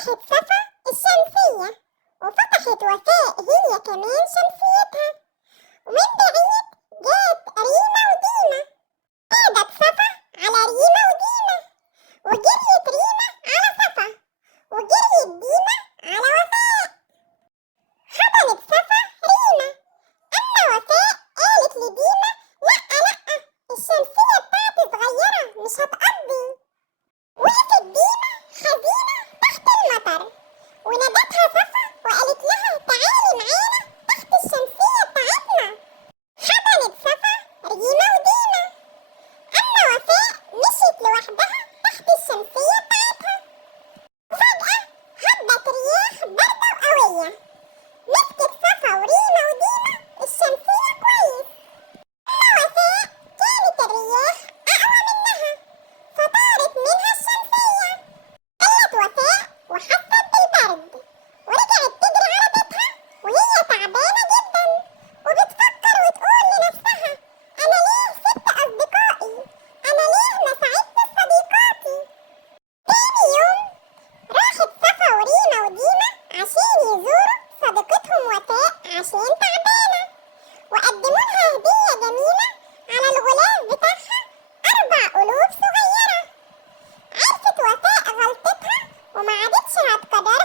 فتحت صفا الشمسيه، وفتحت وفاء هي كمان شمسيتها، ومن بعيد جات ريما ودينا. قعدت صفا على ريما ودينا، وجريت ريما على صفا، وجريت دينا على وفاء. حضنت صفا ريما، أما وفاء قالت لدينا لأ لأ، الشمسية بتاعتي صغيرة مش هتقضي. وقفت دينا حزينة تحت المطر، ونادتها صفا وقالت لها تعالي معانا تحت الشمسية بتاعتنا. حضنت صفا ريما ودينا، أما وفاء مشيت لوحدها تحت الشمسية بتاعتها. وفجأة هبت رياح باردة وقوية، مسكت صفا وريما ودينا الشمسية كويس. أما وفاء كانت الرياح أقوى منها، فطارت منها الشمسية. قلت وفاء وحست بالبرد، ورجعت تجري على بيتها وهي تعبانة جدا، وبتفكر وتقول لنفسها أنا ليه سبت أصدقائي؟ أنا ليه ما ساعدتش صديقاتي؟ تاني يوم راحت صفا وريما ودينا عشان يزوروا صديقتهم وفاء عشان تعبانة، وقدموا لها هدية جميلة على الغلاف بتاعها 4 قلوب صغيرة. عرفت وفاء غلطتها وما عادتش هتكررها